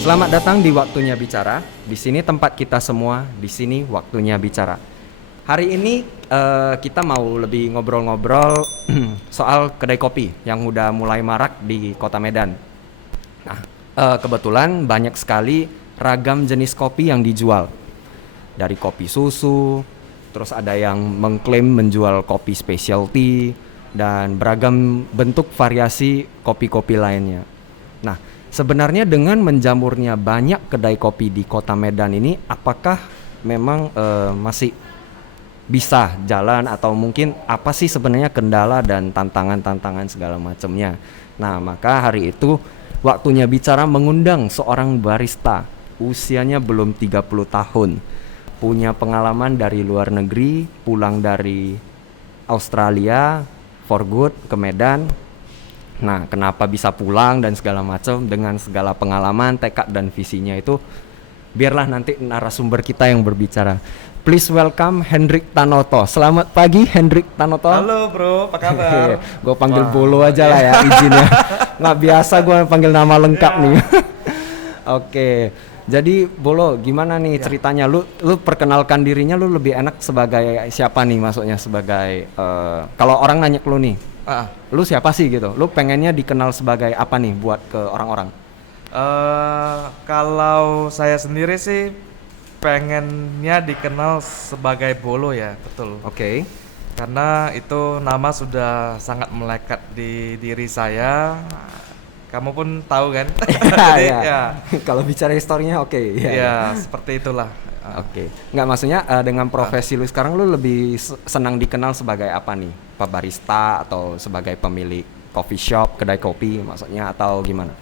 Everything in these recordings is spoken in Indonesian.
Selamat datang di Waktunya Bicara. Di sini tempat kita semua, di sini waktunya bicara. Hari ini kita mau lebih ngobrol-ngobrol soal kedai kopi yang udah mulai marak di Kota Medan. Nah, kebetulan banyak sekali ragam jenis kopi yang dijual. Dari kopi susu, terus ada yang mengklaim menjual kopi specialty, dan beragam bentuk variasi kopi-kopi lainnya. Nah, sebenarnya dengan menjamurnya banyak kedai kopi di Kota Medan ini, apakah memang masih bisa jalan atau mungkin apa sih sebenarnya kendala dan tantangan-tantangan segala macamnya. Nah, maka hari itu Waktunya Bicara mengundang seorang barista, usianya belum 30 tahun, punya pengalaman dari luar negeri, pulang dari Australia for good ke Medan. Nah, kenapa bisa pulang dan segala macam dengan segala pengalaman, tekad dan visinya itu, biarlah nanti narasumber kita yang berbicara. Please welcome Hendrik Tanoto. Selamat pagi Hendrik Tanoto. Halo bro, apa kabar? Gue panggil Bolo aja lah ya izinnya. Nggak biasa gue panggil nama lengkap nih. Oke, jadi Bolo gimana nih ceritanya? Lu perkenalkan dirinya, lu lebih enak sebagai siapa nih, maksudnya sebagai kalau orang nanya ke lu nih, lu siapa sih gitu? Lu pengennya dikenal sebagai apa nih buat ke orang-orang? Kalau saya sendiri sih pengennya dikenal sebagai Bolo ya, betul. Oke. Karena itu nama sudah sangat melekat di diri saya. Kamu pun tahu kan? Jadi, ya. Kalau bicara historinya oke. Ya, seperti itulah. Oke. Nggak, maksudnya dengan profesi lu sekarang, lu lebih senang dikenal sebagai apa nih? Pak barista atau sebagai pemilik coffee shop, kedai kopi maksudnya, atau gimana?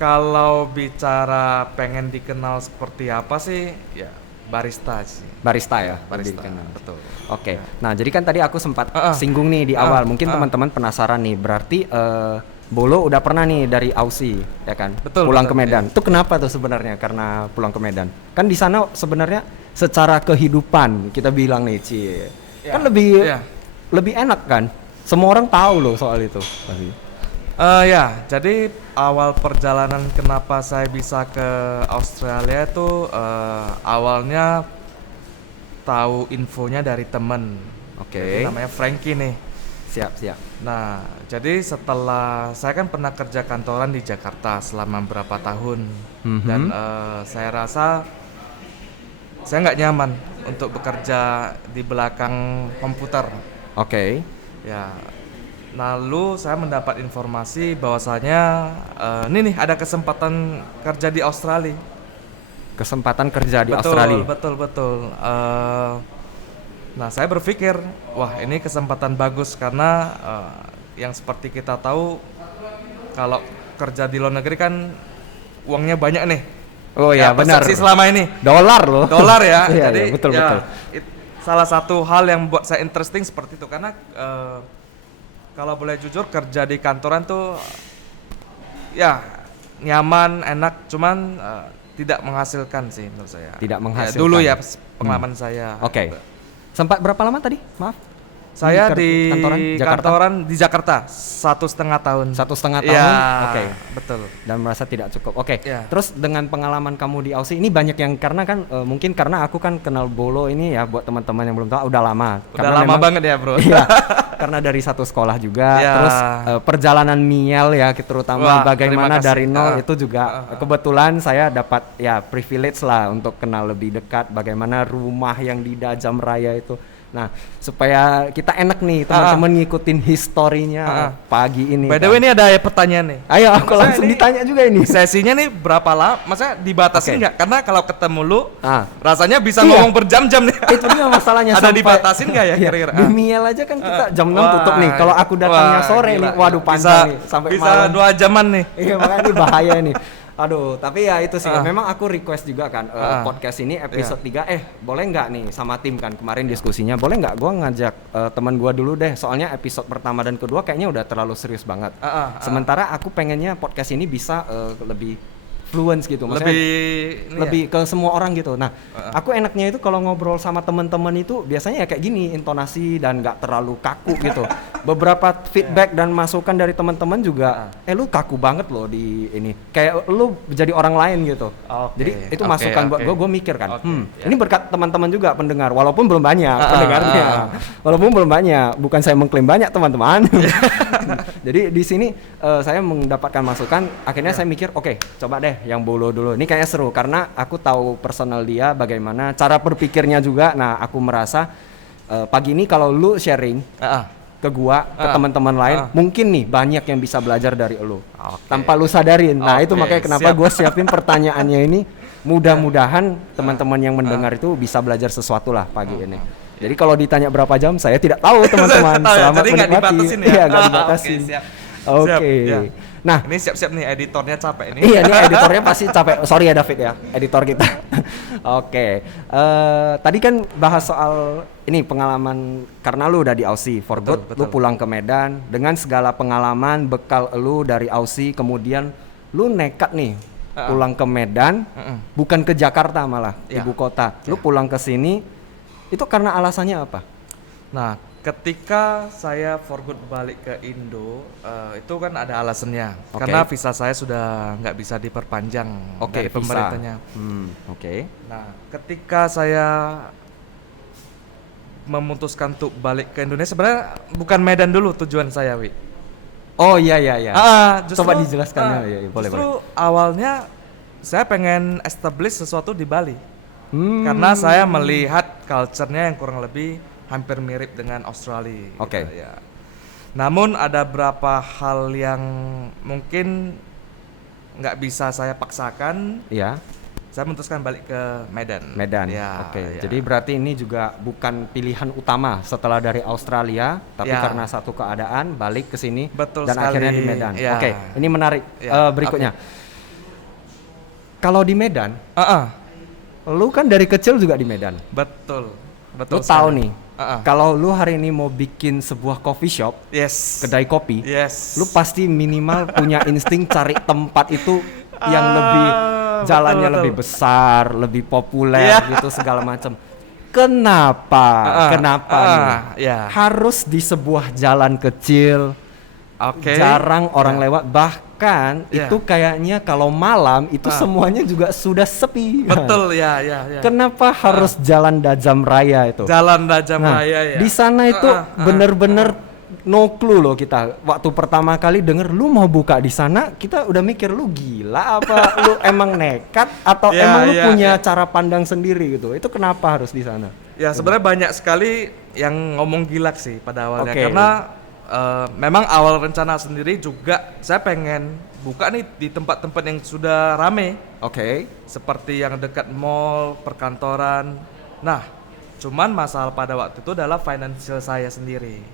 Kalau bicara pengen dikenal seperti apa sih, ya barista sih. Barista ya? Barista, betul. Oke. Nah, jadi kan tadi aku sempat singgung nih di awal. Mungkin teman-teman penasaran nih. Berarti Bolo udah pernah nih dari Aussie, ya kan? Betul. Pulang ke Medan. Itu kenapa tuh sebenarnya? Karena pulang ke Medan. Kan di sana sebenarnya secara kehidupan kita bilang nih, kan lebih enak kan? Semua orang tahu loh soal itu. Ya, jadi awal perjalanan kenapa saya bisa ke Australia itu awalnya tahu infonya dari temen. Oke. Namanya Frankie nih. Siap. Nah, jadi setelah saya kan pernah kerja kantoran di Jakarta selama beberapa tahun, dan saya rasa saya nggak nyaman untuk bekerja di belakang komputer. Oke. Ya. Lalu saya mendapat informasi bahwasanya ini nih ada kesempatan kerja di Australia. Kesempatan kerja di Australia. Betul. Nah, saya berpikir, wah ini kesempatan bagus karena yang seperti kita tahu kalau kerja di luar negeri kan uangnya banyak nih. Oh ya, benar. Persepsi selama ini. Dolar loh. Dolar ya. Iya, Jadi betul. Salah satu hal yang buat saya interesting seperti itu karena kalau boleh jujur kerja di kantoran tuh ya nyaman, enak, cuman tidak menghasilkan sih menurut saya. Tidak menghasilkan. Ya, dulu ya pengalaman saya. Oke. Sempat berapa lama tadi? Maaf. Saya di kantoran di Jakarta 1,5 tahun. 1,5 tahun. Ya, Oke. Betul. Dan merasa tidak cukup. Oke. Ya. Terus dengan pengalaman kamu di Aussie ini banyak yang karena kan mungkin karena aku kan kenal Bolo ini ya, buat teman-teman yang belum tahu udah lama. Udah lama banget ya, Bro. Iya. Karena dari satu sekolah juga, terus perjalanan Miel ya, terutama bagaimana dari nol itu juga kebetulan saya dapat ya privilege lah untuk kenal lebih dekat bagaimana rumah yang di Dajam Raya itu. Nah, supaya kita enak nih teman-teman ngikutin historinya pagi ini. By the way, ini ada pertanyaan nih. Ayo, aku langsung ditanya juga ini. Sesinya nih berapa lama? Masa dibatasin nggak? Karena kalau ketemu lu, rasanya bisa ngomong berjam-jam nih. Itu dia masalahnya. Ada dibatasin nggak ya kira-kira? Di Miel aja kan kita jam 6 tutup nih. Kalau aku datangnya sore nih, waduh panjang nih sampai bisa malam. 2 jaman nih. Iya, makanya ini bahaya nih. Aduh, tapi ya itu sih. Memang aku request juga kan podcast ini episode 3 boleh nggak nih sama tim kan kemarin diskusinya, boleh nggak gua ngajak teman gua dulu deh, soalnya episode pertama dan kedua kayaknya udah terlalu serius banget. Sementara aku pengennya podcast ini bisa lebih fluence gitu, maksudnya lebih ke semua orang gitu. Nah, aku enaknya itu kalau ngobrol sama teman-teman itu biasanya ya kayak gini, intonasi dan nggak terlalu kaku gitu. Beberapa feedback dan masukan dari teman-teman juga, lu kaku banget loh di ini, kayak lu jadi orang lain gitu. Jadi itu masukan buat gue mikir kan, ini berkat teman-teman juga pendengar, walaupun belum banyak pendengarnya, walaupun belum banyak, bukan saya mengklaim banyak teman-teman. Jadi di sini saya mendapatkan masukan, akhirnya saya mikir, oke, coba deh yang Bolo dulu. Ini kayaknya seru karena aku tahu personal dia, bagaimana cara berpikirnya juga. Nah, aku merasa pagi ini kalau lu sharing ke gua, ke teman-teman lain, mungkin nih banyak yang bisa belajar dari lu tanpa lu sadarin. Nah, itu makanya kenapa gua siapin pertanyaannya ini. Mudah-mudahan teman-teman yang mendengar itu bisa belajar sesuatu lah pagi ini. Jadi kalau ditanya berapa jam, saya tidak tahu teman-teman. Selamat menikmati. Iya, nggak dibatasin. Oke. Nah, ini siap-siap nih, editornya capek ini. Iya, ini editornya pasti capek. Sorry ya David ya, editor kita. Oke. Tadi kan bahas soal ini pengalaman, karena lu udah di Aussie for good, lu pulang ke Medan dengan segala pengalaman, bekal lu dari Aussie, kemudian lu nekat nih pulang ke Medan, bukan ke Jakarta malah, ibu kota. Lu pulang ke sini, itu karena alasannya apa? Nah, ketika saya for good balik ke Indo, itu kan ada alasannya. Karena visa saya sudah nggak bisa diperpanjang dari pemerintahnya. Nah, ketika saya memutuskan untuk balik ke Indonesia, sebenarnya bukan Medan dulu tujuan saya, Wi. Oh iya. Justru, coba dijelaskan ya, boleh. Justru awalnya saya pengen establish sesuatu di Bali. Karena saya melihat culture-nya yang kurang lebih hampir mirip dengan Australia. Gitu, ya. Namun ada beberapa hal yang mungkin nggak bisa saya paksakan. Iya. Saya memutuskan balik ke Medan. Ya, Jadi berarti ini juga bukan pilihan utama setelah dari Australia, tapi karena satu keadaan balik ke sini dan sekali. Akhirnya di Medan. Ini menarik. Berikutnya. Kalau di Medan, lu kan dari kecil juga di Medan. Betul. Lu tahu nih, kalau lu hari ini mau bikin sebuah coffee shop, kedai kopi, lu pasti minimal punya insting cari tempat itu yang lebih jalannya lebih besar, lebih populer gitu segala macam. Kenapa nih? Harus di sebuah jalan kecil, jarang orang lewat, bahkan itu kayaknya kalau malam itu semuanya juga sudah sepi. Betul, ya. Kenapa harus Jalan Dajam Raya itu? Jalan Dajam Raya ya. Di sana itu bener-bener no clue loh kita. Waktu pertama kali denger lu mau buka di sana, kita udah mikir lu gila apa lu emang nekat atau emang lu punya cara pandang sendiri gitu. Itu kenapa harus di sana? Ya sebenarnya banyak sekali yang ngomong gila sih pada awalnya karena memang awal rencana sendiri juga saya pengen buka nih di tempat-tempat yang sudah rame. Seperti yang dekat mall, perkantoran. Nah, cuman masalah pada waktu itu adalah financial saya sendiri.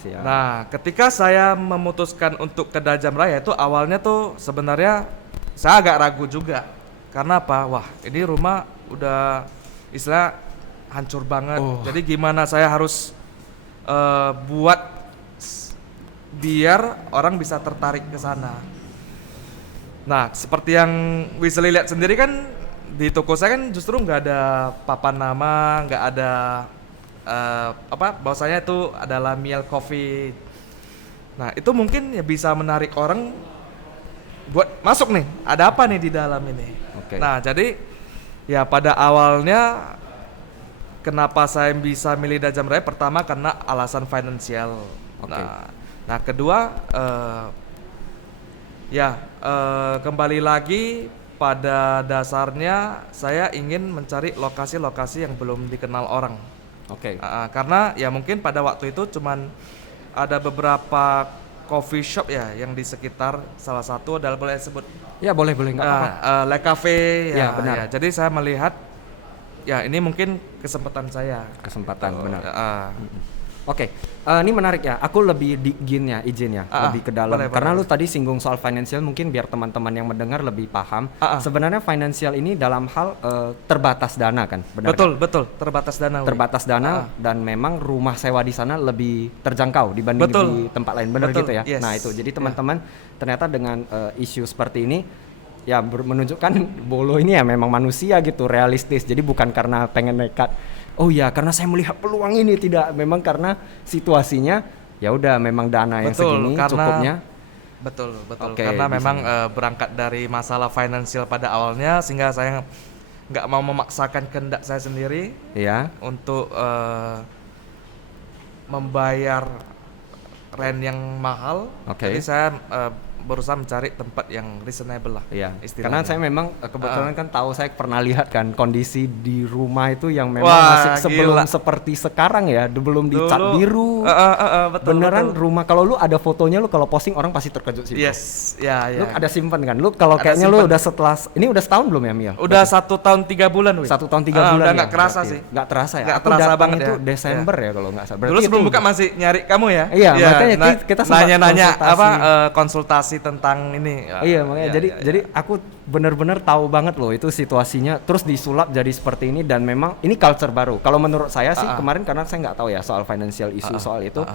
Siap. Nah, ketika saya memutuskan untuk ke Dajam Raya itu awalnya tuh sebenarnya saya agak ragu juga. Karena apa? Wah, ini rumah udah istilah hancur banget. Jadi gimana saya harus buat biar orang bisa tertarik ke sana. Nah, seperti yang Wesley lihat sendiri kan di toko saya kan justru nggak ada papan nama, nggak ada bahwasanya itu adalah Miel Coffee. Nah, itu mungkin ya bisa menarik orang buat masuk nih. Ada apa nih di dalam ini? Nah, jadi ya pada awalnya kenapa saya bisa milih Dajam Raya? Pertama karena alasan finansial. Nah, kedua kembali lagi pada dasarnya saya ingin mencari lokasi-lokasi yang belum dikenal orang. Karena ya mungkin pada waktu itu cuman ada beberapa coffee shop ya yang di sekitar, salah satu adalah boleh sebut. Ya boleh nggak apa-apa. Le Cafe ya benar. Ya, jadi saya melihat ya ini mungkin kesempatan saya. Benar. Ini menarik ya. Aku lebih izin ya, lebih ke dalam. Karena lu tadi singgung soal finansial, mungkin biar teman-teman yang mendengar lebih paham. Sebenarnya finansial ini dalam hal terbatas dana kan, benar? Betul, terbatas dana. Terbatas dana dan memang rumah sewa di sana lebih terjangkau dibanding di tempat lain, benar gitu ya. Nah itu, jadi teman-teman ternyata dengan isu seperti ini ya menunjukkan Bolo ini ya memang manusia gitu, realistis. Jadi bukan karena pengen nekat. Oh ya, karena saya melihat peluang ini, tidak, memang karena situasinya ya udah memang dana yang segini cukupnya. Betul. Oke, Karena di memang sini. berangkat dari masalah finansial pada awalnya sehingga saya nggak mau memaksakan kehendak saya sendiri Ya. untuk membayar rent yang mahal. Oke. Jadi saya berusaha mencari tempat yang reasonable lah. Iya, istilahnya. karena saya memang kebetulan kan tahu, saya pernah lihat kan kondisi di rumah itu yang memang Wah, masih sebelum gila. seperti sekarang ya, belum dicat Dulu, biru. betul, Beneran betul. rumah, kalau lu ada fotonya, lu kalau posting orang pasti terkejut sih. Yes, ya. Lu ada simpen kan? Lu kalau Ada kayaknya lu simpen. udah setelah ini udah setahun belum ya, Mia? Udah 1 tahun 3 bulan, Wi. 1 tahun 3 bulan Udah ya. nggak kerasa berarti. sih. Nggak terasa ya. Nggak Aku terasa datang banget itu ya. Desember ya kalau nggak salah. Dulu Berarti sebelum itu buka masih nyari kamu ya. Iya, makanya kita sempat nanya-nanya konsultasi. konsultasi tentang ini. Iya, makanya jadi aku benar-benar tahu banget loh itu situasinya, terus disulap jadi seperti ini, dan memang ini culture baru. Kalau menurut saya sih kemarin, karena saya nggak tahu ya soal financial issue soal itu.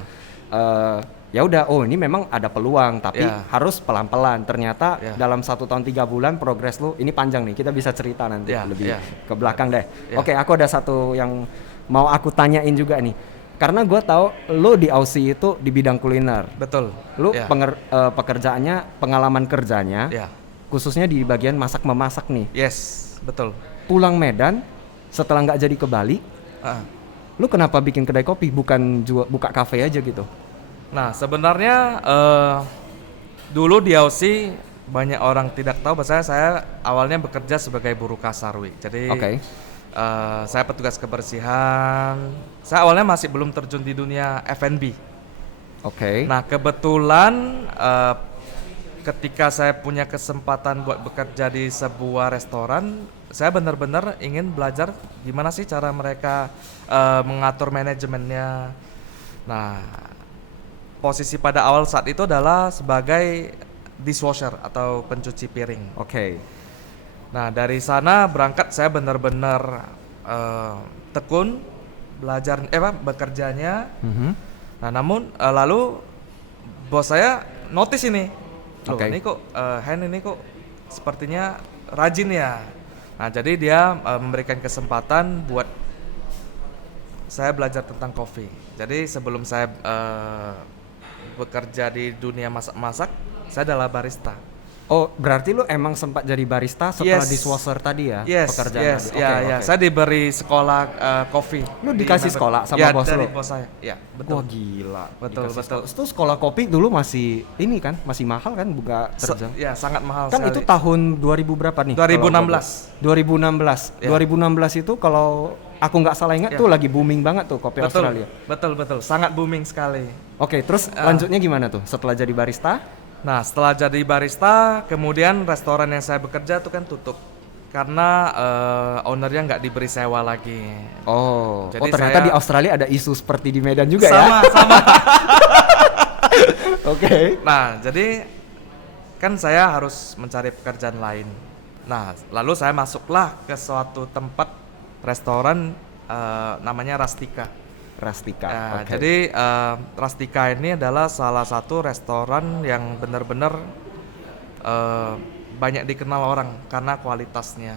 Ya udah, oh ini memang ada peluang, tapi harus pelan-pelan. Ternyata dalam 1 tahun 3 bulan progres lu ini panjang nih. Kita bisa cerita nanti lebih ke belakang deh. Oke, aku ada satu yang mau aku tanyain juga nih. Karena gue tahu lu di Aussie itu di bidang kuliner. Betul. Lu pekerjaannya, pengalaman kerjanya, khususnya di bagian masak memasak nih. Yes, betul. Pulang Medan setelah nggak jadi ke Bali, lu kenapa bikin kedai kopi, bukan buka kafe aja gitu? Nah, sebenarnya dulu di Aussie banyak orang tidak tahu bahwa saya awalnya bekerja sebagai buruh kasar, Wi. Jadi saya petugas kebersihan. Saya awalnya masih belum terjun di dunia F&B. Nah, kebetulan ketika saya punya kesempatan buat bekerja di sebuah restoran, saya benar-benar ingin belajar gimana sih cara mereka mengatur manajemennya. Nah, posisi pada awal saat itu adalah sebagai dishwasher atau pencuci piring. Nah, dari sana berangkat saya benar-benar tekun belajar bekerjanya. Nah, namun lalu bos saya notice ini. Loh, ini kok Hen ini kok sepertinya rajin ya. Nah, jadi dia memberikan kesempatan buat saya belajar tentang kopi. Jadi sebelum saya bekerja di dunia masak-masak, saya adalah barista. Oh, berarti lu emang sempat jadi barista setelah dishwasher tadi ya? Pekerjaan tadi. Saya diberi sekolah kopi. Lu dikasih sekolah sama bos lu? Dari bos saya. Ya, betul. Wah, gila. Betul. Itu sekolah kopi dulu masih ini kan, masih mahal kan, buka terjang. Ya, sangat mahal Kan sekali. itu tahun 2000 berapa nih? 2016. 2016. 2016 itu kalau aku nggak salah ingat tuh lagi booming banget tuh kopi Australia. Betul. Sangat booming sekali. Oke, terus lanjutnya gimana tuh setelah jadi barista? Nah, setelah jadi barista, kemudian restoran yang saya bekerja itu kan tutup karena ownernya nggak diberi sewa lagi. Jadi ternyata di Australia ada isu seperti di Medan juga ya? Sama. Nah, jadi kan saya harus mencari pekerjaan lain. Nah, lalu saya masuklah ke suatu tempat restoran namanya Rustica. Jadi Rustica ini adalah salah satu restoran yang benar-benar banyak dikenal orang karena kualitasnya.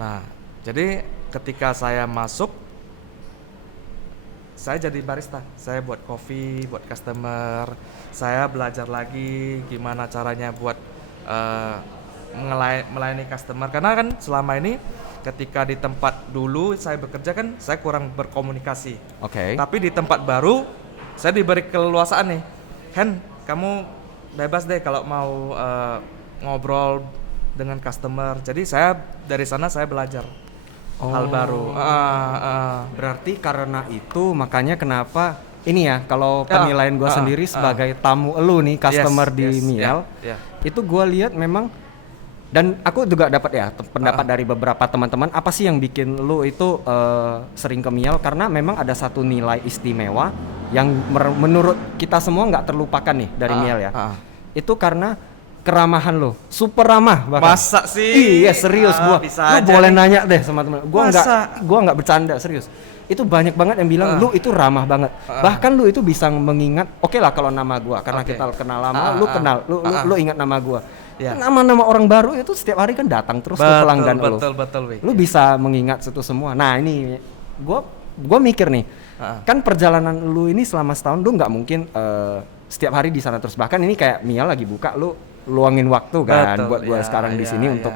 Nah, jadi ketika saya masuk, saya jadi barista. Saya buat kopi buat customer. Saya belajar lagi gimana caranya buat melayani customer. Karena kan selama ini ketika di tempat dulu saya bekerja kan saya kurang berkomunikasi. Tapi di tempat baru saya diberi keleluasaan nih. Hen, kamu bebas deh kalau mau ngobrol dengan customer. Jadi saya dari sana saya belajar hal baru. Berarti karena itu makanya kenapa ini ya, kalau penilaian gue sendiri sebagai tamu elu nih, customer di Miel, itu gue lihat memang. Dan aku juga dapat ya pendapat dari beberapa teman-teman, apa sih yang bikin lu itu sering ke Miel, karena memang ada satu nilai istimewa yang menurut kita semua nggak terlupakan nih dari Miel ya. Itu karena keramahan lo, super ramah bahkan. Masa sih? Iya serius gua. Bisa Lu aja boleh nih. nanya deh sama temen. Masa? Gua nggak bercanda serius. Itu banyak banget yang bilang lu itu ramah banget. Bahkan lu itu bisa mengingat. Oke lah kalau nama gua karena Oke. kita kenal lama, lu kenal, lu ingat nama gua. Ya. Nama-nama orang baru itu setiap hari kan datang terus tuh pelanggan lu. Betul, Wi. Lu bisa mengingat itu semua. Nah ini gua mikir nih, kan perjalanan lu ini selama setahun lu nggak mungkin setiap hari di sana terus. Bahkan ini kayak Mia lagi buka, lu luangin waktu kan Betul, buat gua ya, sekarang di ya, sini ya. untuk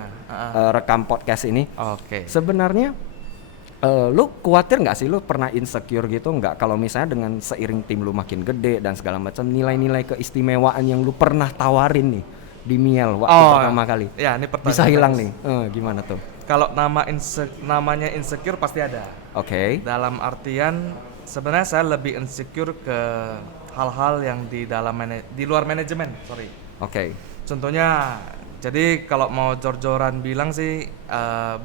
rekam podcast ini. Oke. Sebenarnya lu khawatir nggak sih, lu pernah insecure gitu nggak kalau misalnya dengan seiring tim lu makin gede dan segala macam, nilai-nilai keistimewaan yang lu pernah tawarin nih di Miel waktu pertama kali Ya, ini pertanyaan bisa hilang bagus. nih. Gimana tuh? Kalau namanya insecure pasti ada. Oke. Dalam artian sebenarnya saya lebih insecure ke hal-hal yang di dalam di luar manajemen, sorry. Oke. Contohnya, jadi kalau mau jor-joran bilang sih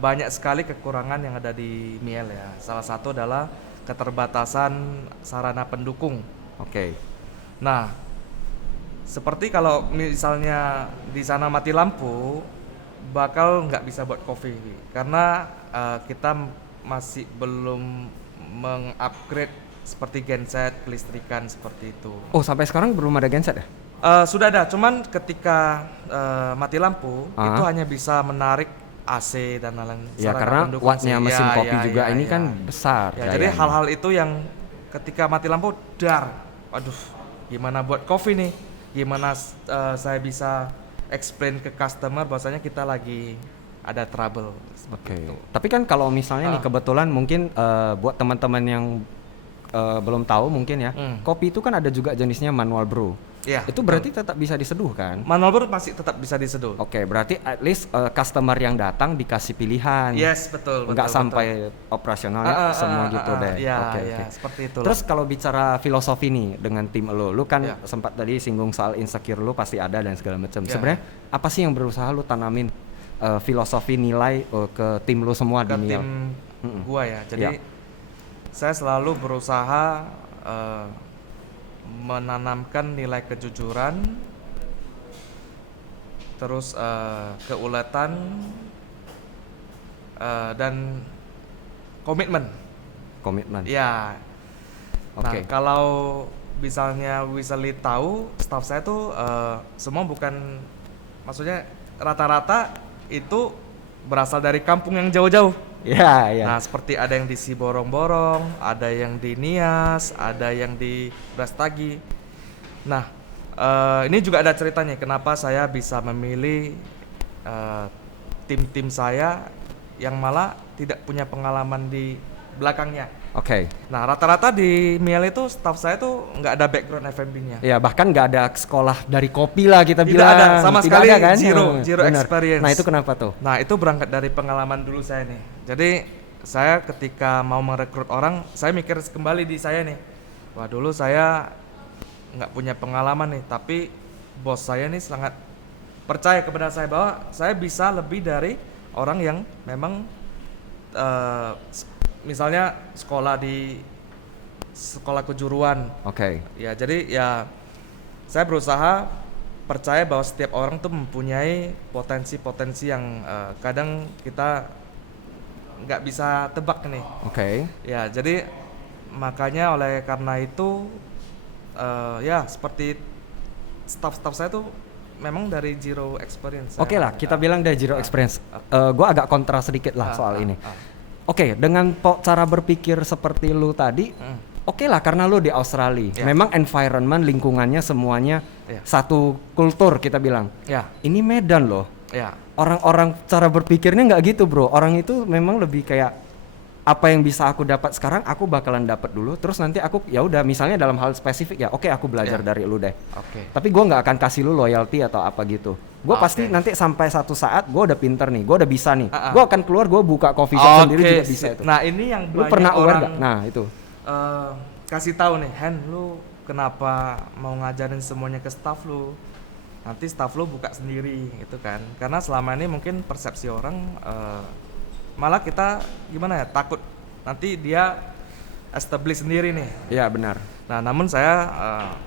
banyak sekali kekurangan yang ada di Miel ya. Salah satu adalah keterbatasan sarana pendukung. Oke. Nah, seperti kalau misalnya di sana mati lampu, bakal nggak bisa buat kopi karena kita masih belum mengupgrade seperti genset, kelistrikan seperti itu. Oh sampai sekarang belum ada genset ya? Sudah ada, cuman ketika mati lampu itu hanya bisa menarik AC dan lain-lain. Ya sarana karena pendukung wattnya sih. mesin Ya, kopi ya, juga ya, ini ya. kan besar. Ya, jadi gayanya. hal-hal itu yang ketika mati lampu waduh, gimana buat kopi nih? Gimana saya bisa explain ke customer bahwasanya kita lagi ada trouble seperti Oke. itu. Tapi kan kalau misalnya nih kebetulan mungkin buat teman-teman yang belum tahu mungkin ya, kopi itu kan ada juga jenisnya manual brew. Ya, Itu berarti tetap bisa diseduh kan? manual brew masih tetap bisa diseduh. Oke, berarti at least customer yang datang dikasih pilihan. Yes, betul. Nggak betul, sampai operasionalnya semua gitu deh. Ya, Oke, ya, oke. seperti itu. Terus kalau bicara filosofi nih dengan tim lu kan Ya. sempat tadi singgung soal insecure lu pasti ada dan segala macam. Ya. Sebenarnya apa sih yang berusaha lu tanamin filosofi nilai ke tim lu semua ke di Miel? tim gua ya. Jadi Ya. saya selalu berusaha menanamkan nilai kejujuran, terus keuletan dan komitmen. Komitmen. Ya. Oke. Nah, kalau misalnya Wisely tahu, staff saya tuh semua bukan, maksudnya rata-rata itu berasal dari kampung yang jauh-jauh. Ya, ya. Nah, seperti ada yang di Siborong-Borong, ada yang di Nias, ada yang di Brastagi. Nah, ini juga ada ceritanya kenapa saya bisa memilih tim-tim saya yang malah tidak punya pengalaman di belakangnya. Oke. Nah, rata-rata di Miel itu staff saya tuh nggak ada background F&B-nya. Ya bahkan nggak ada sekolah dari kopi lah kita Tidak bilang. ada, sama Tidak sekali ada, kan? zero Benar. experience. Nah itu kenapa tuh? Nah, itu berangkat dari pengalaman dulu saya nih. Jadi saya ketika mau merekrut orang, saya mikir kembali di saya nih. Wah, dulu saya nggak punya pengalaman nih, tapi bos saya nih sangat percaya kepada saya bahwa saya bisa lebih dari orang yang memang misalnya sekolah di sekolah kejuruan. Oke. Ya, jadi ya saya berusaha percaya bahwa setiap orang tuh mempunyai potensi-potensi yang kadang kita nggak bisa tebak nih. Oke. Ya, jadi makanya oleh karena itu ya seperti staff-staff saya tuh memang dari zero experience. Oke lah, kita bilang dari zero experience. Gua agak kontra sedikit lah soal ini. Oke, dengan cara berpikir seperti lu tadi, oke lah karena lu di Australia. Ya. Memang environment, lingkungannya semuanya Ya. satu kultur kita bilang. Ya, Ini Medan loh. ya. Orang-orang cara berpikirnya nggak gitu bro. Orang itu memang lebih kayak apa yang bisa aku dapat sekarang aku bakalan dapat dulu. Terus nanti aku ya udah misalnya dalam hal spesifik ya oke aku belajar Ya. dari lu deh. Oke. Tapi gue nggak akan kasih lu loyalty atau apa gitu. Gue pasti Oke. nanti sampai satu saat gue udah pinter nih, gue udah bisa nih. Gue akan keluar, gue buka coffee shop sendiri juga bisa itu. Nah, ini yang Lu banyak pernah aware orang gak? Nah itu. kasih tahu nih, Hen, lu kenapa mau ngajarin semuanya ke staff lu? Nanti staff lu buka sendiri gitu kan. Karena selama ini mungkin persepsi orang malah kita gimana ya, takut nanti dia establish sendiri nih. Iya benar. Nah, namun saya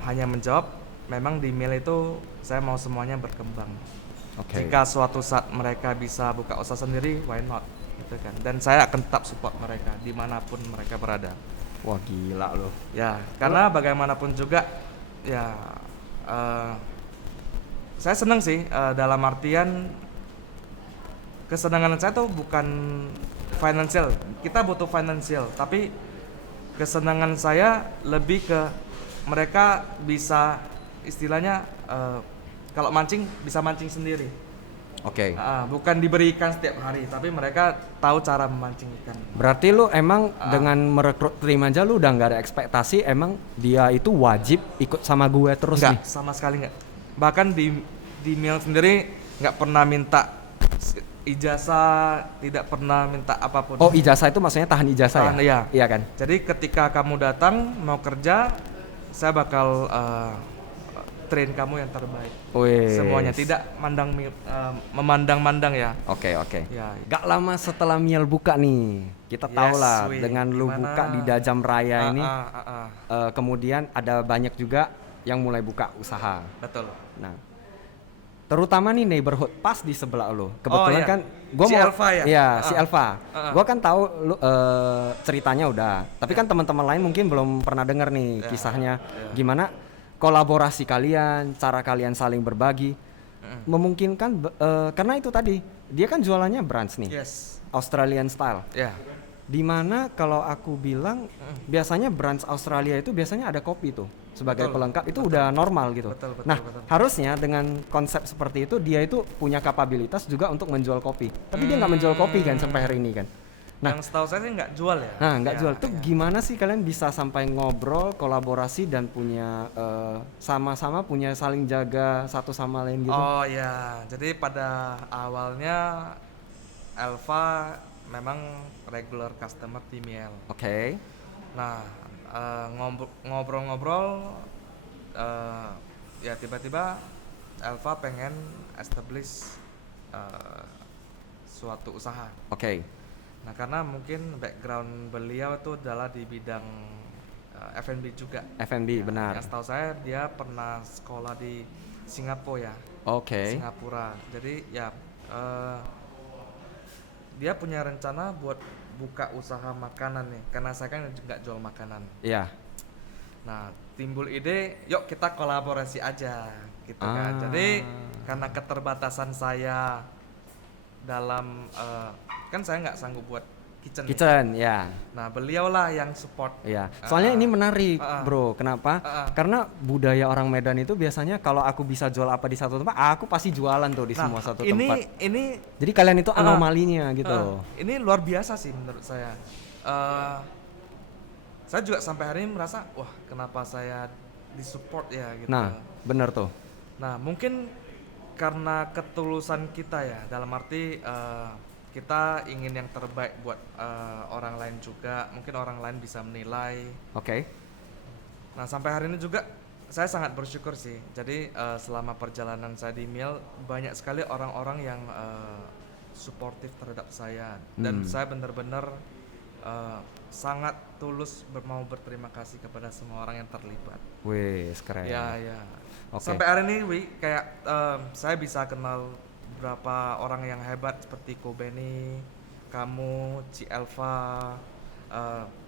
hanya menjawab memang di Mil itu saya mau semuanya berkembang. Oke. Jika suatu saat mereka bisa buka usaha sendiri, why not? Gitu kan. Dan saya akan tetap support mereka dimanapun mereka berada. Wah gila loh. Ya, karena bagaimanapun juga, ya saya senang sih dalam artian kesenangan saya tuh bukan financial. Kita butuh financial, tapi kesenangan saya lebih ke mereka bisa istilahnya kalau mancing bisa mancing sendiri. Oke. Bukan diberi ikan setiap hari, tapi mereka tahu cara memancing ikan. Berarti lu emang dengan merekrut Trim aja lu udah nggak ada ekspektasi emang dia itu wajib ikut sama gue terus nih? Enggak, sama sekali enggak. Bahkan di Mil sendiri nggak pernah minta ijazah, tidak pernah minta apapun. Oh ijazah itu maksudnya tahan ijazah Tahan, ya? iya. Iya kan? Jadi ketika kamu datang mau kerja, saya bakal train kamu yang terbaik. Wih. Semuanya tidak memandang-mandang ya. Oke. Ya. Gak lama setelah Miel buka nih, kita tahu lah wih. dengan lu Gimana? buka di Dajam Raya ini, ah. kemudian ada banyak juga yang mulai buka usaha. Betul. Nah, terutama nih neighborhood pas di sebelah lu. Kebetulan iya. kan gua Si mau Elva ya? Iya, si Elva. Ah. Gua kan tahu lu ceritanya udah. Tapi kan teman-teman lain mungkin belum pernah denger nih kisahnya. Gimana kolaborasi kalian, cara kalian saling berbagi memungkinkan karena itu tadi dia kan jualannya brunch nih. Yes. Australian style. Ya. Dimana kalau aku bilang biasanya brunch Australia itu biasanya ada kopi tuh sebagai Betul, pelengkap itu udah normal gitu. Betul, Nah betul. harusnya dengan konsep seperti itu dia itu punya kapabilitas juga untuk menjual kopi. Tapi dia nggak menjual kopi kan sampai hari ini kan. Nah, Yang setahu saya sih nggak jual ya. Nah nggak Ya, jual tuh ya. gimana sih kalian bisa sampai ngobrol, kolaborasi dan punya sama-sama punya saling jaga satu sama lain gitu? Oh ya, jadi pada awalnya Elva memang regular customer di Miel. Oke. Nah, ngobrol-ngobrol, ya tiba-tiba Elva pengen establish suatu usaha. Oke. Nah, karena mungkin background beliau itu adalah di bidang F&B juga. F&B benar. Yang setahu saya dia pernah sekolah di Singapura ya. Oke. Singapura. Jadi ya dia punya rencana buat buka usaha makanan nih. Karena saya kan nggak jual makanan. Iya. Nah, timbul ide, yuk kita kolaborasi aja gitu kan. Jadi karena keterbatasan saya dalam kan saya nggak sanggup buat kitchen. Kitchen, ya. Nah, beliaulah yang support. Iya. Soalnya ini menarik, Ah. Bro. Kenapa? Karena budaya orang Medan itu biasanya kalau aku bisa jual apa di satu tempat, aku pasti jualan tuh di semua satu tempat. Ini Jadi kalian itu anomalinya gitu. ini luar biasa sih menurut saya. Saya juga sampai hari ini merasa, wah kenapa saya disupport ya gitu. Nah, bener tuh. Nah, mungkin karena ketulusan kita ya, dalam arti kita ingin yang terbaik buat orang lain juga. Mungkin orang lain bisa menilai. Oke. Nah, sampai hari ini juga saya sangat bersyukur sih. Jadi selama perjalanan saya di Miel, banyak sekali orang-orang yang suportif terhadap saya. Dan saya benar-benar sangat tulus mau berterima kasih kepada semua orang yang terlibat. Wih, keren. Ya. Oke. Sampai hari ini, kayak saya bisa kenal beberapa orang yang hebat seperti Ko Benny, kamu, Ci Elva,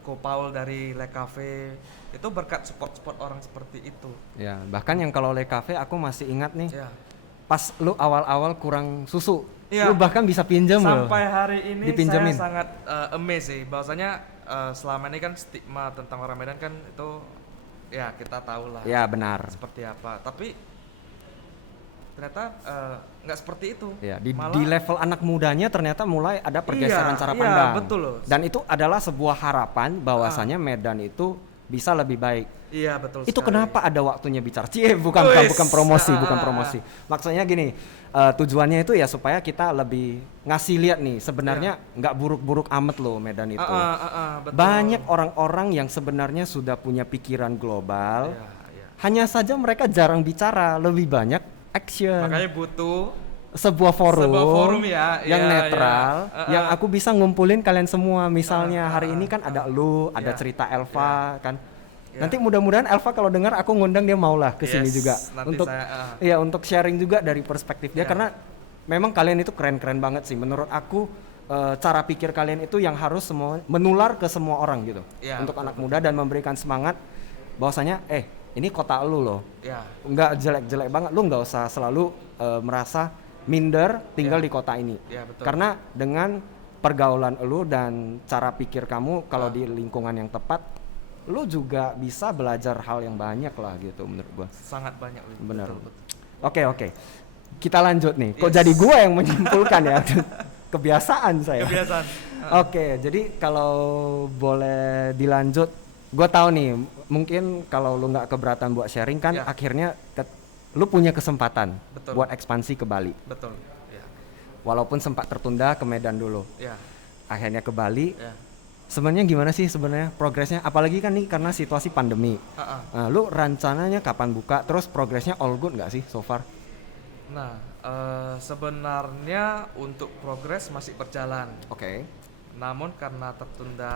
Ko Paul dari Le Cafe. Itu berkat support orang seperti itu. Ya, bahkan yang kalau Le Cafe aku masih ingat nih. Ya. Pas lu awal-awal kurang susu, Iya. lu bahkan bisa pinjam loh. Sampai hari ini Dipinjemin. saya sangat amazed sih, bahwasanya selama ini kan stigma tentang orang Medan kan itu ya kita tahu lah Ya, benar. seperti apa. Tapi ternyata nggak seperti itu. Ya, di Malah- level anak mudanya ternyata mulai ada pergeseran Iya, cara iya, pandang. betul loh. Dan itu adalah sebuah harapan bahwasanya Medan itu bisa lebih baik. Iya betul Itu sekali. kenapa ada waktunya bicara? Bukan Wis. promosi, Ah, bukan ah, promosi. Maksudnya gini, tujuannya itu ya supaya kita lebih ngasih lihat nih sebenarnya nggak buruk-buruk amat loh Medan itu. Betul. Banyak orang-orang yang sebenarnya sudah punya pikiran global. Iya. Hanya saja mereka jarang bicara, lebih banyak action. Makanya butuh Sebuah forum ya, yang iya, netral, iya. yang aku bisa ngumpulin kalian semua. Misalnya hari ini kan ada lu, ada Iya. cerita Elva kan. Ya. Nanti mudah-mudahan Elva kalau dengar aku ngundang dia maulah ke sini Yes, juga nanti untuk saya, iya untuk sharing juga dari perspektif dia Ya. karena memang kalian itu keren-keren banget sih menurut aku. Cara pikir kalian itu yang harus semua menular ke semua orang gitu Ya, untuk betul, anak muda dan memberikan semangat bahwasanya ini kota lu loh, Ya. nggak jelek-jelek banget, lu nggak usah selalu merasa minder tinggal Ya. di kota ini. Ya, betul. Karena dengan pergaulan lu dan cara pikir kamu kalau di lingkungan yang tepat, lu juga bisa belajar hal yang banyak lah gitu menurut gua. Sangat banyak. Benar. Betul, betul. Oke. Kita lanjut nih. Kok Yes. jadi gua yang menyimpulkan ya? Kebiasaan saya. Kebiasaan. Oke, jadi kalau boleh dilanjut, gua tahu nih, mungkin kalau lu nggak keberatan buat sharing kan, Ya. akhirnya lu punya kesempatan Betul. buat ekspansi ke Bali. Betul. Ya. Walaupun sempat tertunda ke Medan dulu, Ya. akhirnya ke Bali. Ya. Sebenarnya gimana sih sebenarnya progresnya? Apalagi kan nih karena situasi pandemi. Nah, lu rencananya kapan buka? Terus progresnya all good nggak sih so far? Nah, sebenarnya untuk progres masih berjalan. Oke. Namun karena tertunda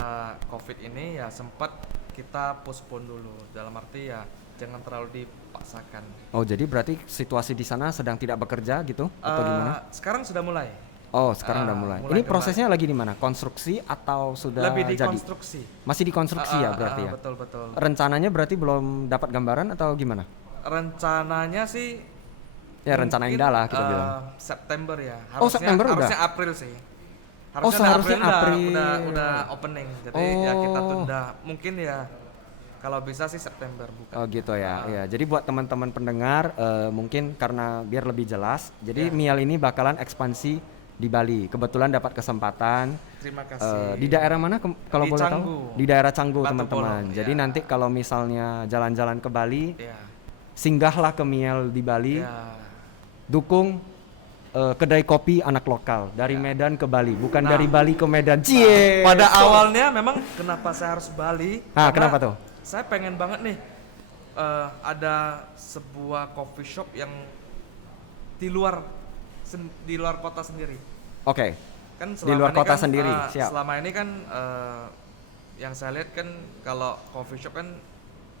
COVID ini ya sempat kita postpone dulu. Dalam arti ya jangan terlalu dipaksakan. Oh, jadi berarti situasi di sana sedang tidak bekerja gitu atau gimana? Sekarang sudah mulai. Oh, sekarang udah mulai. mulai Ini prosesnya lagi di mana? Konstruksi atau sudah Lebih jadi? dikonstruksi. Masih dikonstruksi ya berarti ya? Betul betul. Rencananya berarti belum dapat gambaran atau gimana? Rencananya sih Ya rencana mungkin, indah lah kita bilang. September ya. Oh, September udah? Harusnya April sih. Seharusnya April. Udah opening. Jadi ya kita tunda. Mungkin ya kalau bisa sih September buka. Oh gitu ya. Ya, jadi buat teman-teman pendengar mungkin karena biar lebih jelas, jadi Ya. Mial ini bakalan ekspansi di Bali. Kebetulan dapat kesempatan Terima kasih. di daerah mana kalau Di boleh Canggu. tahu? Di daerah Canggu, Batu teman-teman. Bolong, Jadi ya. nanti kalau misalnya jalan-jalan ke Bali, Ya. singgahlah ke Mial di Bali. Ya. Dukung kedai kopi anak lokal dari Medan ke Bali, bukan Nah. dari Bali ke Medan. Cie. Pada awalnya memang kenapa saya harus Bali? Ah, Karena kenapa tuh? Saya pengen banget nih ada sebuah coffee shop yang di luar kota sendiri. Oke. Kan Di luar ini kota kan, sendiri, siap. Selama ini kan yang saya lihat kan kalau coffee shop kan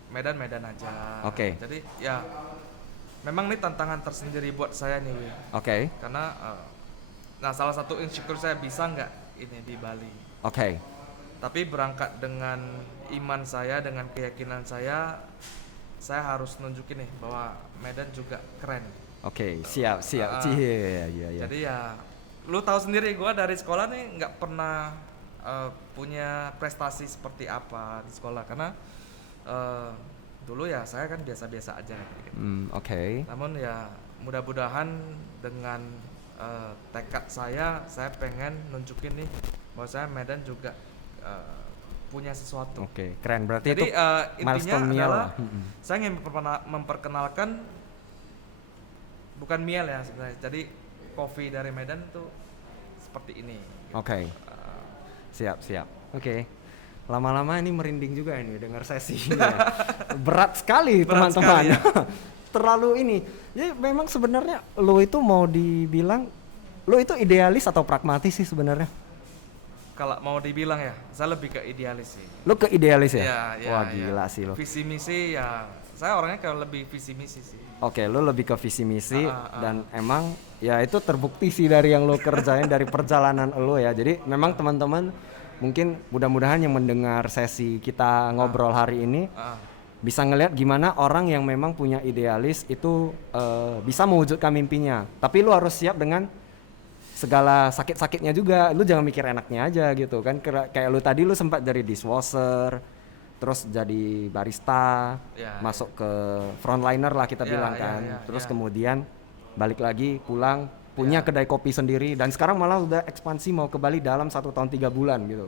Medan aja. Oke. Jadi ya memang ini tantangan tersendiri buat saya nih, Wi. Oke. Karena nah salah satu insecure saya bisa nggak ini di Bali. Oke. Tapi berangkat dengan iman saya, dengan keyakinan saya harus nunjukin nih bahwa Medan juga keren. Oke, siap. Ah. Iya. Jadi ya, lu tahu sendiri gue dari sekolah nih nggak pernah punya prestasi seperti apa di sekolah karena dulu ya saya kan biasa-biasa aja. Gitu. Oke. Namun ya mudah-mudahan dengan tekad saya pengen nunjukin nih bahwa saya Medan juga punya sesuatu. Oke, keren. Berarti Jadi itu intinya milestone Mial adalah lah. saya ingin memperkenalkan bukan Mial ya sebenarnya. Jadi kopi dari Medan tuh seperti ini. Oke. Siap. Oke. Lama-lama ini merinding juga ini dengar sesi ini ya. Berat sekali Berat teman-teman. sekali, ya. Terlalu ini. Ya memang sebenarnya lo itu mau dibilang lo itu idealis atau pragmatis sih sebenarnya? Kalau mau dibilang ya, saya lebih ke idealis sih. Lo ke idealis ya? Ya, Wah gila sih lo. Visi misi ya, saya orangnya kalau lebih visi misi sih. Oke, lo lebih ke visi misi Ah. dan emang ya itu terbukti sih dari yang lo kerjain dari perjalanan lo ya. Jadi memang teman-teman mungkin mudah-mudahan yang mendengar sesi kita ngobrol hari ini bisa ngelihat gimana orang yang memang punya idealis itu bisa mewujudkan mimpinya. Tapi lo harus siap dengan segala sakit-sakitnya juga. Lu jangan mikir enaknya aja gitu kan. Kayak lu tadi lu sempat dari dishwasher, terus jadi barista, Ya, masuk ke frontliner lah kita Ya, bilang ya, kan. ya, Terus ya. kemudian balik lagi pulang punya kedai kopi sendiri dan sekarang malah udah ekspansi mau ke Bali dalam 1 tahun 3 bulan gitu.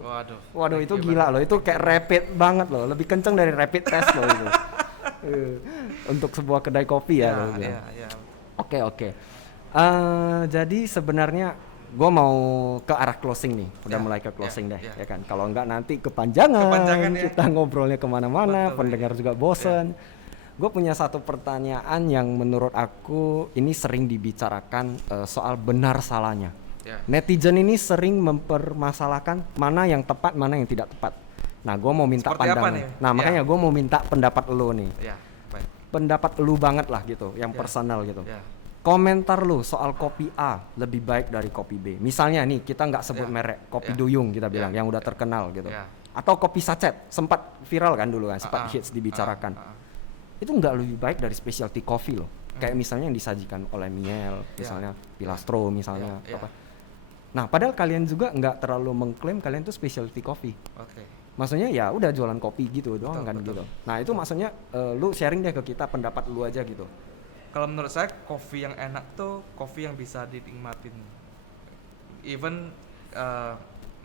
Waduh itu gila loh, itu kayak rapid banget loh, lebih kenceng dari rapid test loh itu. Untuk sebuah kedai kopi ya. Ya. Oke. Jadi sebenarnya gue mau ke arah closing nih, udah mulai ke closing deh, ya kan. Kalau enggak nanti kepanjangan ya. kita ngobrolnya kemana-mana, Betul, pendengar juga bosen. Gue punya satu pertanyaan yang menurut aku ini sering dibicarakan soal benar salahnya. Ya. Netizen ini sering mempermasalahkan mana yang tepat, mana yang tidak tepat. Nah, gue mau minta Seperti apa pandangan. nih? Nah, Ya. makanya gue mau minta pendapat lu nih. Ya, baik. Pendapat lu banget lah gitu, yang Ya. personal gitu. Ya. Komentar lu soal kopi A lebih baik dari kopi B. Misalnya nih, kita nggak sebut Ya. merek, kopi Ya. Duyung kita bilang, Ya. yang udah terkenal gitu. Ya. Atau kopi sachet, sempat viral kan dulu kan, sempat hits dibicarakan. Itu nggak lebih baik dari specialty coffee loh. Kayak misalnya yang disajikan oleh Miel, misalnya Pilastro misalnya. Ya. Apa. Nah, padahal kalian juga nggak terlalu mengklaim kalian tuh specialty coffee. Oke. Maksudnya ya udah jualan kopi gitu doang Betul, kan betul. gitu. Nah, itu maksudnya lu sharing deh ke kita pendapat lu aja gitu. Kalau menurut saya kopi yang enak tuh kopi yang bisa dinikmatin. Even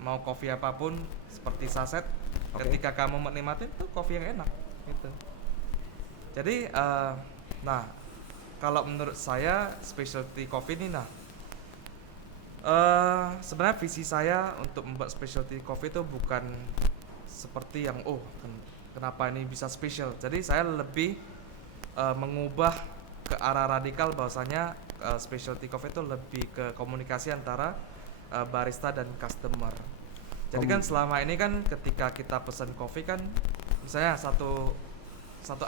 mau kopi apapun seperti saset, ketika kamu menikmatin tuh kopi yang enak gitu. Jadi nah kalau menurut saya specialty coffee ini sebenarnya visi saya untuk membuat specialty coffee itu bukan seperti yang kenapa ini bisa spesial. Jadi saya lebih mengubah ke arah radikal bahwasanya specialty coffee itu lebih ke komunikasi antara barista dan customer. Jadi kan selama ini kan ketika kita pesan kopi kan misalnya satu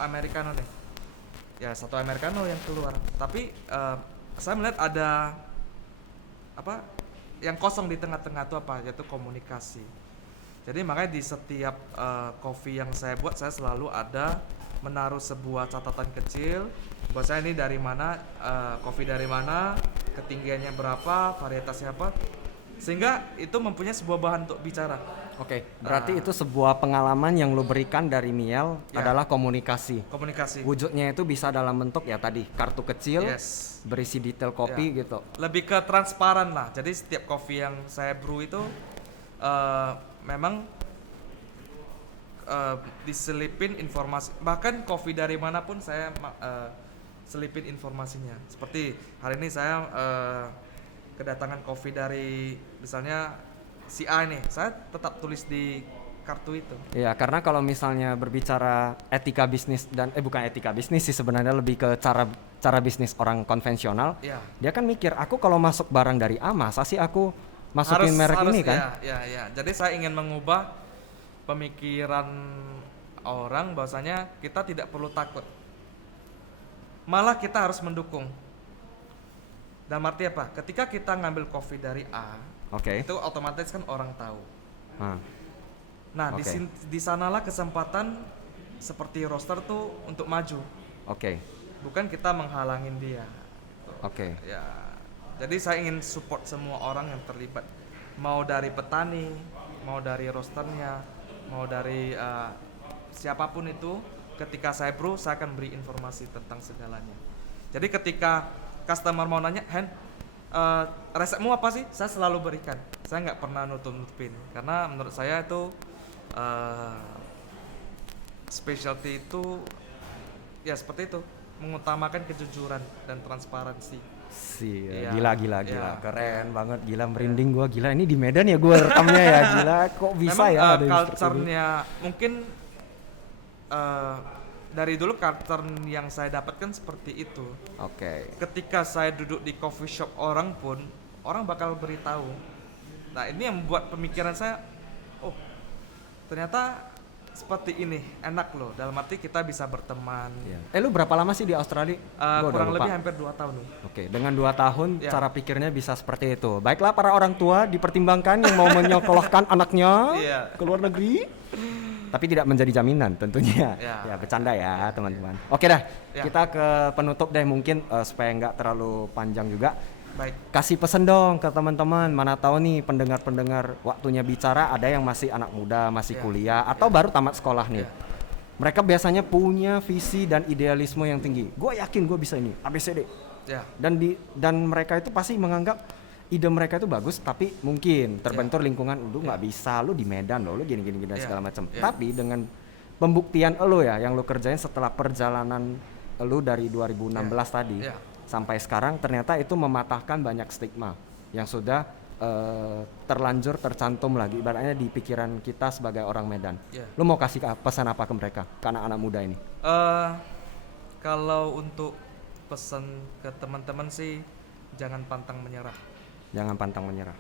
americano nih. Ya, satu americano yang keluar. Tapi saya melihat ada apa yang kosong di tengah-tengah itu apa? Yaitu komunikasi. Jadi makanya di setiap kopi yang saya buat saya selalu ada menaruh sebuah catatan kecil bahwa saya ini dari mana, kopi dari mana, ketinggiannya berapa, varietasnya apa, sehingga itu mempunyai sebuah bahan untuk bicara. Oke, berarti itu sebuah pengalaman yang lo berikan dari Miel adalah komunikasi. Komunikasi. Wujudnya itu bisa dalam bentuk ya tadi kartu kecil, berisi detail kopi gitu. Lebih ke transparan lah. Jadi setiap kopi yang saya brew itu memang diselipin informasi. Bahkan kopi dari manapun saya selipin informasinya. Seperti hari ini saya kedatangan kopi dari misalnya si A nih, saya tetap tulis di kartu itu. Iya, karena kalau misalnya berbicara etika bisnis dan bukan etika bisnis sih sebenarnya lebih ke cara bisnis orang konvensional. Dia kan mikir, aku kalau masuk barang dari A, masa sih aku masukin merek ini kan? Ya. Jadi saya ingin mengubah pemikiran orang bahwasanya kita tidak perlu takut. Malah kita harus mendukung. Dalam arti apa? Ketika kita ngambil kopi dari A, itu otomatis kan orang tahu. Nah, di sanalah kesempatan seperti roaster tuh untuk maju. Bukan kita menghalangin dia. Ya. Jadi saya ingin support semua orang yang terlibat. Mau dari petani, mau dari roasternya, mau dari siapapun itu, ketika saya brew, saya akan beri informasi tentang segalanya. Jadi ketika customer mau nanya, resepmu apa sih? Saya selalu berikan. Saya nggak pernah nutup-nutupin karena menurut saya itu specialty itu ya seperti itu, mengutamakan kejujuran dan transparansi. Gila, keren banget, gila merinding gua, gila ini di Medan ya gua rekamnya ya, gila kok bisa memang, ya ada culture-nya mungkin dari dulu culture yang saya dapatkan seperti itu. Ketika saya duduk di coffee shop orang pun, orang bakal beritahu. Nah, ini yang membuat pemikiran saya, oh ternyata seperti ini, enak loh. Dalam arti kita bisa berteman. Lu berapa lama sih di Australia? Kurang lebih hampir 2 tahun nih. Dengan 2 tahun cara pikirnya bisa seperti itu. Baiklah para orang tua, dipertimbangkan yang mau menyekolahkan anaknya ke luar negeri. Tapi tidak menjadi jaminan tentunya. Ya bercanda ya teman-teman. Oke dah, kita ke penutup deh mungkin supaya nggak terlalu panjang juga. Baik. Kasih pesen dong ke teman-teman, mana tahu nih pendengar-pendengar waktunya bicara ada yang masih anak muda, masih kuliah atau baru tamat sekolah nih. Mereka biasanya punya visi dan idealisme yang tinggi. Gue yakin gue bisa ini, ABCD. Dan mereka itu pasti menganggap ide mereka itu bagus, tapi mungkin terbentur lingkungan lu nggak bisa, lu di Medan loh, lu gini segala macam. Tapi dengan pembuktian lu ya, yang lu kerjain setelah perjalanan lu dari 2016 tadi sampai sekarang, ternyata itu mematahkan banyak stigma yang sudah terlanjur tercantum lagi ibaratnya di pikiran kita sebagai orang Medan. Lu mau kasih pesan apa ke mereka, ke anak-anak muda ini? Kalau untuk pesan ke teman-teman sih, jangan pantang menyerah. Jangan pantang menyerah.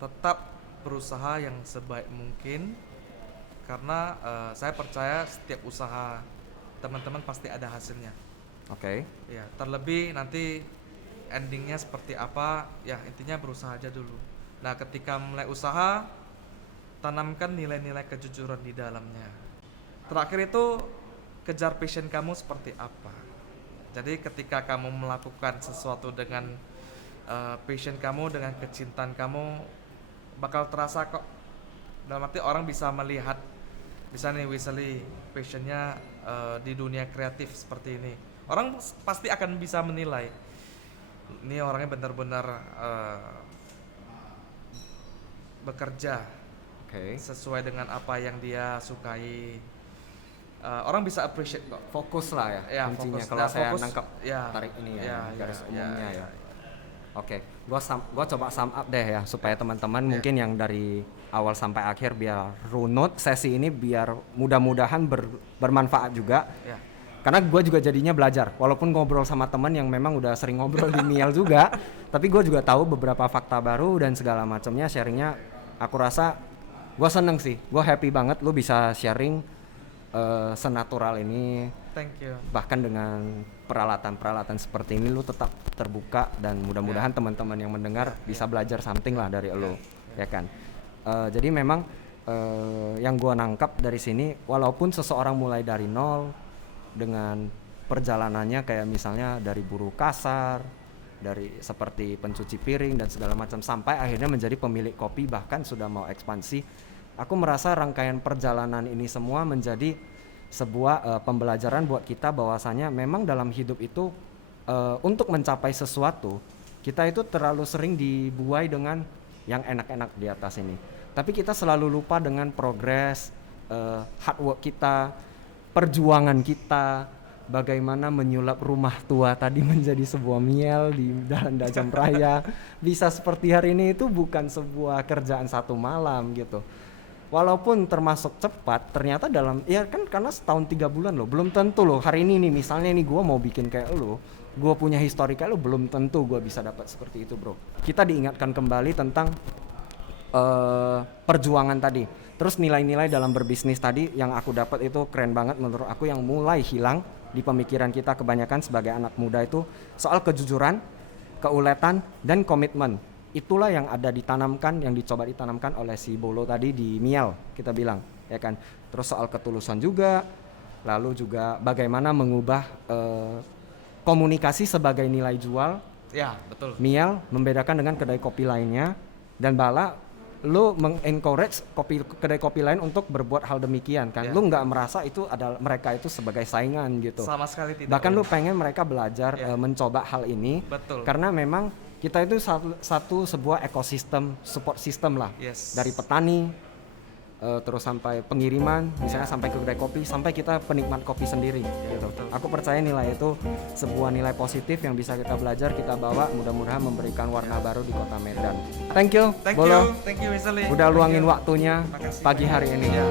Tetap berusaha yang sebaik mungkin, karena saya percaya setiap usaha teman-teman pasti ada hasilnya. Oke. Ya, terlebih nanti endingnya seperti apa, ya intinya berusaha aja dulu. Nah, ketika mulai usaha, tanamkan nilai-nilai kejujuran di dalamnya. Terakhir itu kejar passion kamu seperti apa. Jadi ketika kamu melakukan sesuatu dengan passion kamu, dengan kecintaan kamu, bakal terasa kok. Dalam arti orang bisa melihat, bisa nih Wesley passionnya di dunia kreatif seperti ini. Orang pasti akan bisa menilai, ini orangnya benar-benar bekerja Oke. sesuai dengan apa yang dia sukai. Orang bisa appreciate kok. Fokus lah ya, Ya, kuncinya fokus. kalau Nah, saya fokus, nangkep ya, tarik ini ya, ya, garis ya, umumnya ya, ya. Oke, gua coba sum up deh ya supaya teman-teman mungkin yang dari awal sampai akhir biar runut sesi ini, biar mudah-mudahan bermanfaat juga. ya. Karena gue juga jadinya belajar, walaupun ngobrol sama teman yang memang udah sering ngobrol di Miel juga, tapi gue juga tahu beberapa fakta baru dan segala macamnya. Sharingnya, aku rasa gue seneng sih, gue happy banget lu bisa sharing senatural ini, Thank you. bahkan dengan peralatan-peralatan seperti ini lu tetap terbuka dan mudah-mudahan teman-teman yang mendengar bisa belajar something lah dari lu, ya kan. Jadi memang yang gue nangkap dari sini, walaupun seseorang mulai dari nol dengan perjalanannya kayak misalnya dari buruh kasar, dari seperti pencuci piring dan segala macam, sampai akhirnya menjadi pemilik kopi, bahkan sudah mau ekspansi. Aku merasa rangkaian perjalanan ini semua menjadi sebuah pembelajaran buat kita bahwasanya memang dalam hidup itu untuk mencapai sesuatu kita itu terlalu sering dibuai dengan yang enak-enak di atas ini, tapi kita selalu lupa dengan progres, hard work kita, perjuangan kita, bagaimana menyulap rumah tua tadi menjadi sebuah Miel di Jalan Dajam Raya. Bisa seperti hari ini itu bukan sebuah kerjaan satu malam gitu. Walaupun termasuk cepat, ternyata dalam, ya kan karena setahun 3 bulan loh, belum tentu loh hari ini nih misalnya nih gue mau bikin kayak lo, gue punya histori kayak lo, belum tentu gue bisa dapat seperti itu bro. Kita diingatkan kembali tentang perjuangan tadi. Terus nilai-nilai dalam berbisnis tadi yang aku dapat itu keren banget menurut aku, yang mulai hilang di pemikiran kita kebanyakan sebagai anak muda itu soal kejujuran, keuletan, dan komitmen. Itulah yang ada ditanamkan, yang dicoba ditanamkan oleh si Bolo tadi di Miel, kita bilang, ya kan. Terus soal ketulusan juga, lalu juga bagaimana mengubah komunikasi sebagai nilai jual. Ya, betul. Miel membedakan dengan kedai kopi lainnya, dan Bala lu mengencourage kedai kopi lain untuk berbuat hal demikian kan. Lu nggak merasa itu adalah mereka itu sebagai saingan gitu. Sama sekali tidak. Bahkan lu pengen mereka belajar mencoba hal ini. Betul. Karena memang kita itu satu sebuah ekosistem, support system lah. Yes. Dari petani terus sampai pengiriman, misalnya sampai ke kedai kopi, sampai kita penikmat kopi sendiri gitu. Betul. Aku percaya nilai itu sebuah nilai positif yang bisa kita belajar, kita bawa, mudah-mudahan memberikan warna baru di kota Medan. Thank you, Thank Bolo. you Wesley. Udah luangin waktunya Makasih pagi banyak. hari ini. Ya.